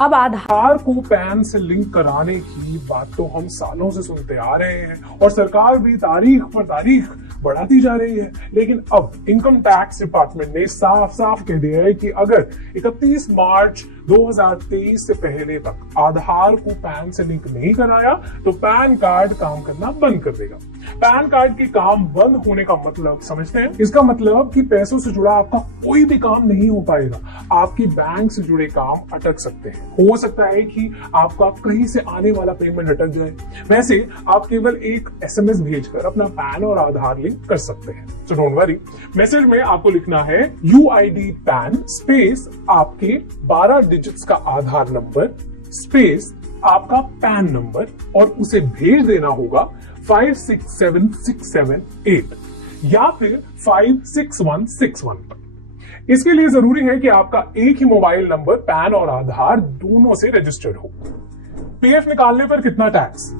अब आधार को पैन से लिंक कराने की बात तो हम सालों से सुनते आ रहे हैं और सरकार भी तारीख पर तारीख बढ़ाती जा रही है, लेकिन अब इनकम टैक्स डिपार्टमेंट ने साफ साफ कह दिया है कि अगर 31 मार्च 2023 से पहले तक आधार को पैन से लिंक नहीं कराया तो पैन कार्ड काम करना बंद कर देगा। पैन कार्ड के काम बंद होने का मतलब समझते हैं? इसका मतलब कि पैसों से जुड़ा आपका कोई भी काम नहीं हो पाएगा। आपकी बैंक से जुड़े काम अटक सकते हैं। हो सकता है कि आपका कहीं से आने वाला पेमेंट अटक जाए। वैसे आप केवल एक SMS भेजकर अपना पैन और आधार लिंक कर सकते हैं। सो डोंट वरी, मैसेज में आपको लिखना है UID पैन स्पेस आपके 12 डिजिट्स का आधार नंबर स्पेस आपका पैन नंबर और उसे भेज देना होगा 567678 या फिर 56161 पर। इसके लिए जरूरी है कि आपका एक ही मोबाइल नंबर पैन और आधार दोनों से रजिस्टर्ड हो। PF निकालने पर कितना टैक्स?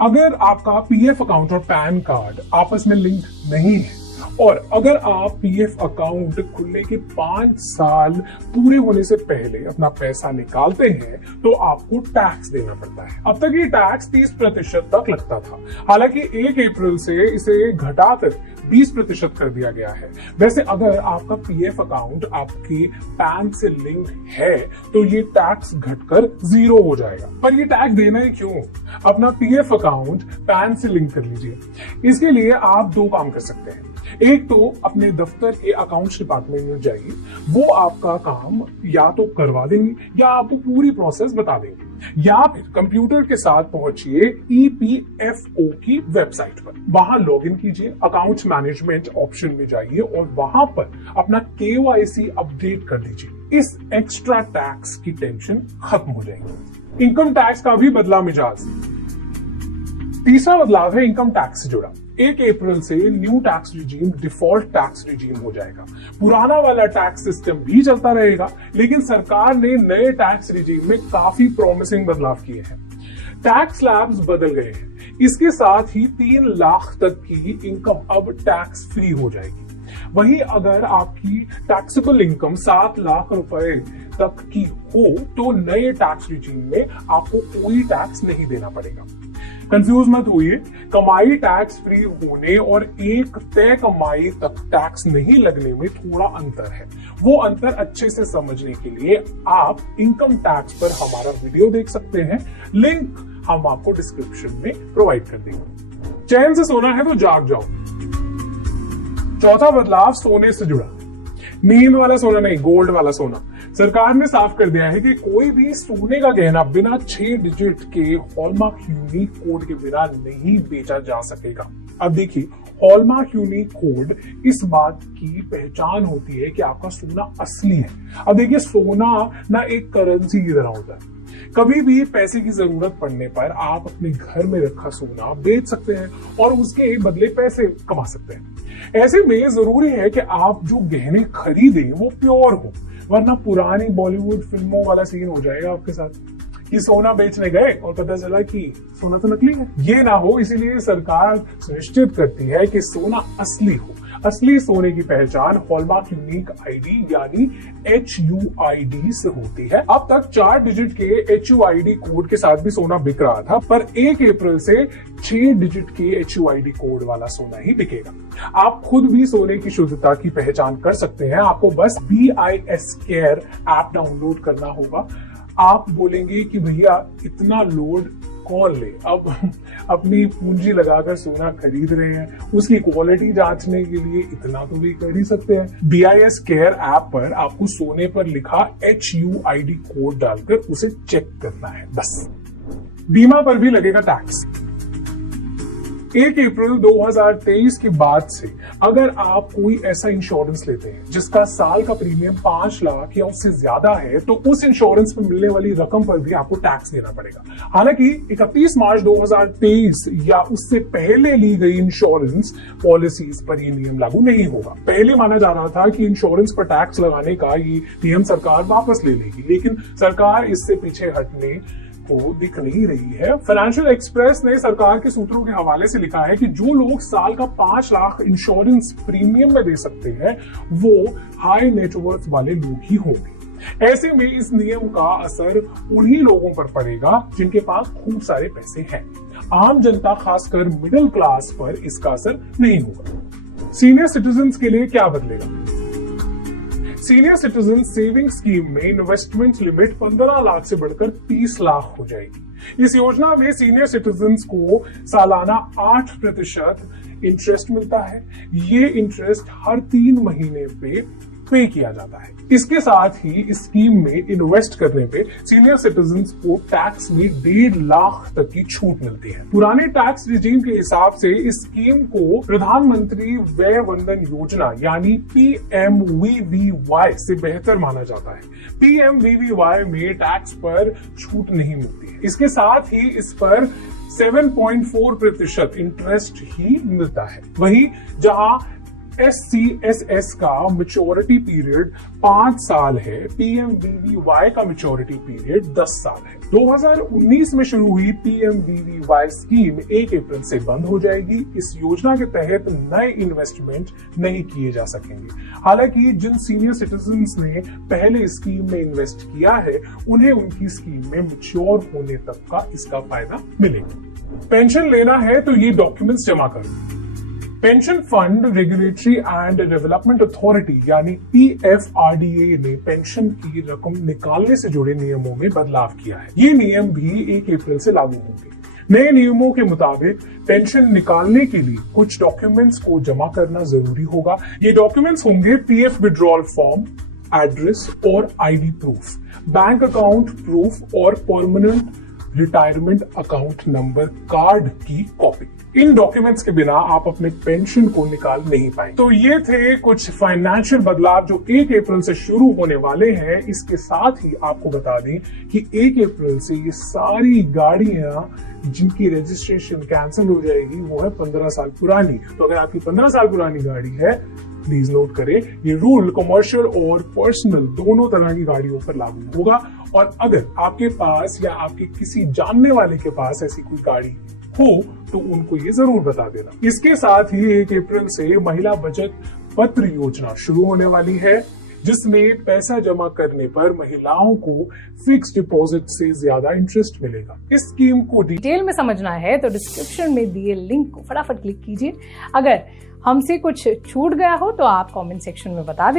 अगर आपका PF अकाउंट और पैन कार्ड आपस में लिंक नहीं है और अगर आप PF अकाउंट खुलने के 5 साल पूरे होने से पहले अपना पैसा निकालते हैं तो आपको टैक्स देना पड़ता है। अब तक ये टैक्स 30% तक लगता था, हालांकि 1 अप्रैल से इसे घटाकर 20% कर दिया गया है। वैसे अगर आपका PF अकाउंट आपके पैन से लिंक है तो ये टैक्स घटकर 0 हो जाएगा। पर ये टैक्स देना ही क्यों? अपना PF अकाउंट पैन से लिंक कर लीजिए। इसके लिए आप 2 काम कर सकते हैं। एक तो अपने दफ्तर के अकाउंट्स डिपार्टमेंट में जाइए, वो आपका काम या तो करवा देंगे या आपको पूरी प्रोसेस बता देंगे, या फिर कंप्यूटर के साथ पहुंचिए EPFO की वेबसाइट पर। वहां लॉगिन कीजिए, अकाउंट्स मैनेजमेंट ऑप्शन में जाइए और वहां पर अपना KYC अपडेट कर दीजिए। इस एक्स्ट्रा टैक्स की टेंशन खत्म हो जाएगी। इनकम टैक्स का भी बदला मिजाज। तीसरा बदलाव है इनकम टैक्स से जुड़ा। 1 अप्रैल से new tax regime default tax regime हो जाएगा। पुराना वाला टैक्स सिस्टम भी चलता रहेगा, लेकिन सरकार ने नए टैक्स रिजीम में काफी प्रॉमिसिंग बदलाव किए हैं। टैक्स स्लैब्स बदल गए हैं। इसके साथ ही 3 लाख तक की इनकम अब टैक्स फ्री हो जाएगी। वहीं अगर आपकी टैक्सेबल इनकम 7 लाख रुपए तक की हो तो नए टैक्स रिजीम में आपको कोई टैक्स नहीं देना पड़ेगा। कंफ्यूज मत होइए, कमाई टैक्स फ्री होने और एक तय कमाई तक टैक्स नहीं लगने में थोड़ा अंतर है। वो अंतर अच्छे से समझने के लिए आप इनकम टैक्स पर हमारा वीडियो देख सकते हैं, लिंक हम आपको डिस्क्रिप्शन में प्रोवाइड कर देंगे। चैन से सोना है तो जाग जाओ। चौथा बदलाव सोने से जुड़ा। नींद वाला सोना नहीं, गोल्ड वाला सोना। सरकार ने साफ कर दिया है कि कोई भी सोने का गहना बिना 6 डिजिट के हॉलमार्क यूनिक कोड के बिना नहीं बेचा जा सकेगा। अब देखिए, हॉलमार्क यूनिक कोड इस बात की पहचान होती है कि आपका सोना असली है। अब देखिए, सोना ना एक करेंसी की तरह होता है। कभी भी पैसे की जरूरत पड़ने पर आप अपने घर में रखा सोना बेच सकते हैं और उसके बदले पैसे कमा सकते हैं। ऐसे में जरूरी है कि आप जो गहने खरीदें वो प्योर हो, वरना पुरानी बॉलीवुड फिल्मों वाला सीन हो जाएगा आपके साथ कि सोना बेचने गए और पता चला कि सोना तो नकली है। ये ना हो, इसीलिए सरकार सुनिश्चित करती है कि सोना असली हो। असली सोने की पहचान हॉलमार्क यूनिक आईडी यानी HUID से होती है। अब तक 4 डिजिट के HUID कोड के साथ भी सोना बिक रहा था, पर 1 अप्रैल से 6 डिजिट के HUID कोड वाला सोना ही बिकेगा। आप खुद भी सोने की शुद्धता की पहचान कर सकते हैं। आपको बस BIS केयर ऐप डाउनलोड करना होगा। आप बोलेंगे कि भैया इतना लोड कौन ले, अब अपनी पूंजी लगाकर सोना खरीद रहे हैं, उसकी क्वालिटी जांचने के लिए इतना तो भी कर ही सकते हैं। BIS केयर ऐप पर आपको सोने पर लिखा HUID कोड डालकर उसे चेक करना है बस। बीमा पर भी लगेगा टैक्स। 1 अप्रैल 2023 के बाद से अगर आप कोई ऐसा इंश्योरेंस लेते हैं जिसका साल का प्रीमियम 5 लाख या उससे ज्यादा है तो उस इंश्योरेंस पर मिलने वाली रकम पर भी आपको टैक्स देना पड़ेगा। हालांकि 31 मार्च 2023 या उससे पहले ली गई इंश्योरेंस पॉलिसीज पर यह नियम लागू नहीं होगा। पहले माना जा रहा था कि इंश्योरेंस पर टैक्स लगाने का ये नियम सरकार वापस ले लेगी, लेकिन सरकार इससे पीछे हटने को दिख नहीं रही है। फाइनेंशियल एक्सप्रेस ने सरकार के सूत्रों के हवाले से लिखा है कि जो लोग साल का 5 लाख इंश्योरेंस प्रीमियम में दे सकते हैं वो हाई नेटवर्थ वाले लोग ही होंगे। ऐसे में इस नियम का असर उन्हीं लोगों पर पड़ेगा जिनके पास खूब सारे पैसे हैं। आम जनता, खासकर मिडिल क्लास पर इसका असर नहीं होगा। सीनियर सिटीजन्स के लिए क्या बदलेगा? सीनियर सिटीजन सेविंग स्कीम में इन्वेस्टमेंट लिमिट 15 लाख से बढ़कर 30 लाख हो जाएगी। इस योजना में सीनियर सिटीजन्स को सालाना 8% इंटरेस्ट मिलता है। ये इंटरेस्ट हर 3 महीने पे किया जाता है। इसके साथ ही इस स्कीम में इन्वेस्ट करने पे सीनियर सिटीजन्स को टैक्स में 1.5 लाख तक की छूट मिलती है। पुराने टैक्स रिजीम के हिसाब से इस स्कीम को प्रधानमंत्री व्यय वंदन योजना यानी PMVVY से बेहतर माना जाता है। PMVVY में टैक्स पर छूट नहीं मिलती है। इसके साथ ही इस पर 7.4% इंटरेस्ट ही मिलता है। वहीं जहां SCSS का मैच्योरिटी पीरियड 5 साल है, PMVVY का मैच्योरिटी पीरियड 10 साल है। 2019 में शुरू हुई PMVVY स्कीम 1 अप्रैल से बंद हो जाएगी। इस योजना के तहत नए इन्वेस्टमेंट नहीं किए जा सकेंगे। हालांकि जिन सीनियर सिटीजन्स ने पहले स्कीम में इन्वेस्ट किया है, उन्हें उनकी स्कीम में मैच्योर होने तक का इसका फायदा मिलेगा। पेंशन लेना है तो ये डॉक्यूमेंट्स जमा करो। Pension fund regulatory and development authority यानी PFRDA ने पेंशन की रकम निकालने से जुड़े नियमों में बदलाव किया है। ये नियम भी 1 अप्रैल से लागू होंगे। नए नियमों के मुताबिक पेंशन निकालने के लिए कुछ डॉक्यूमेंट्स को जमा करना जरूरी होगा। ये डॉक्यूमेंट्स होंगे PF विड्रॉल फॉर्म, एड्रेस और ID proof, bank account proof और permanent retirement account number card की कॉपी। इन डॉक्यूमेंट्स के बिना आप अपने पेंशन को निकाल नहीं पाएंगे। तो ये थे कुछ फाइनेंशियल बदलाव जो 1 अप्रैल से शुरू होने वाले हैं। इसके साथ ही आपको बता दें कि 1 अप्रैल से ये सारी गाड़ियां जिनकी रजिस्ट्रेशन कैंसिल हो जाएगी वो है 15 साल पुरानी। तो अगर आपकी 15 साल पुरानी गाड़ी है, प्लीज नोट करें, ये रूल कमर्शियल और पर्सनल दोनों तरह की गाड़ियों पर लागू होगा। और अगर आपके पास या आपके किसी जानने वाले के पास ऐसी कोई गाड़ी हो तो उनको ये जरूर बता देना। इसके साथ ही 1 अप्रैल से महिला बचत पत्र योजना शुरू होने वाली है, जिसमें पैसा जमा करने पर महिलाओं को फिक्स डिपॉजिट से ज्यादा इंटरेस्ट मिलेगा। इस स्कीम को डिटेल में समझना है तो डिस्क्रिप्शन में दिए लिंक को फटाफट क्लिक कीजिए। अगर हमसे कुछ छूट गया हो तो आप कमेंट सेक्शन में बता दें।